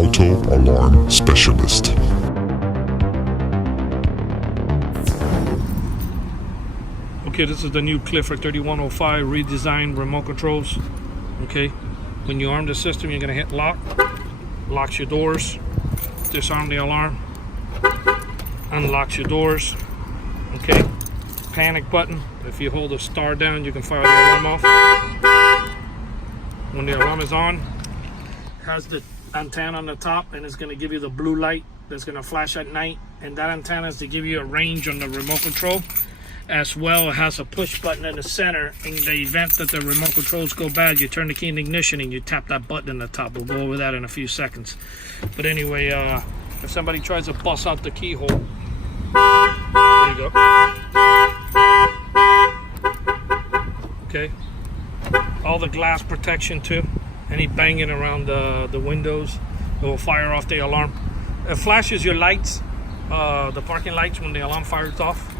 auto alarm specialist. Okay, this is the new Clifford 3105 redesigned remote controls. Okay, when you arm the system, you're gonna hit lock, locks your doors, disarm the alarm, unlocks your doors. Okay, panic button. If you hold the star down, you can fire the alarm off. When the alarm is on, it has the antenna on the top, and it's gonna give you the blue light that's gonna flash at night, and that antenna is to give you a range on the remote control. As well, it has a push button in the center. In the event that the remote controls go bad, you turn the key in ignition and you tap that button in the top. We'll go over that in a few seconds. But anyway, if somebody tries to bust out the keyhole, there you go. Okay. All the glass protection too. Any banging around the windows, it will fire off the alarm. It flashes your lights, the parking lights, when the alarm fires off.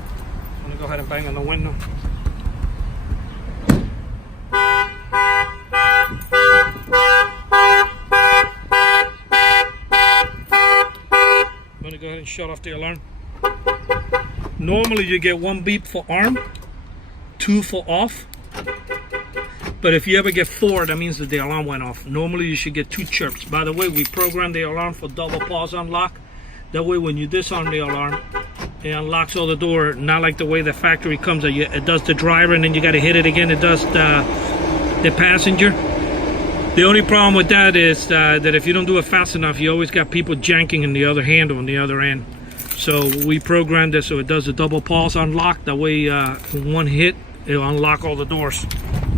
I'm gonna go ahead and bang on the window. I'm gonna go ahead and shut off the alarm. Normally you get 1 beep for arm, 2 for off. But if you ever get 4, that means that the alarm went off. Normally you should get 2 chirps. By the way, we programmed the alarm for double pause unlock. That way when you disarm the alarm, it unlocks all the door, not like the way the factory comes. It does the driver and then you got to hit it again. It does the passenger. The only problem with that is that if you don't do it fast enough, you always got people janking in the other handle on the other end. So we programmed it so it does the double pause unlock. That way, one hit, it'll unlock all the doors,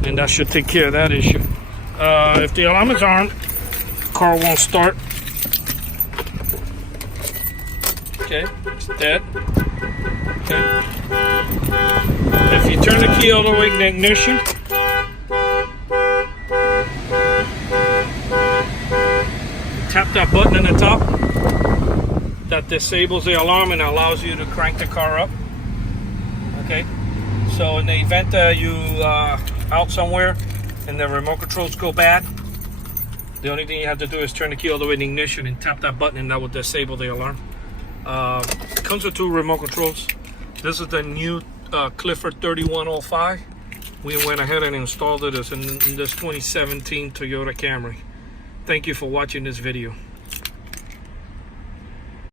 and that should take care of that issue. If the alarm is on, the car won't start. Okay, it's dead. Okay. If you turn the key all the way in the ignition, tap that button in the top, that disables the alarm and allows you to crank the car up. Okay, so in the event that you out somewhere and the remote controls go bad, the only thing you have to do is turn the key all the way in the ignition and tap that button, and that will disable the alarm. It comes with 2 remote controls. This is the new Clifford 3105. We went ahead and installed it in this 2017 Toyota Camry. Thank you for watching this video.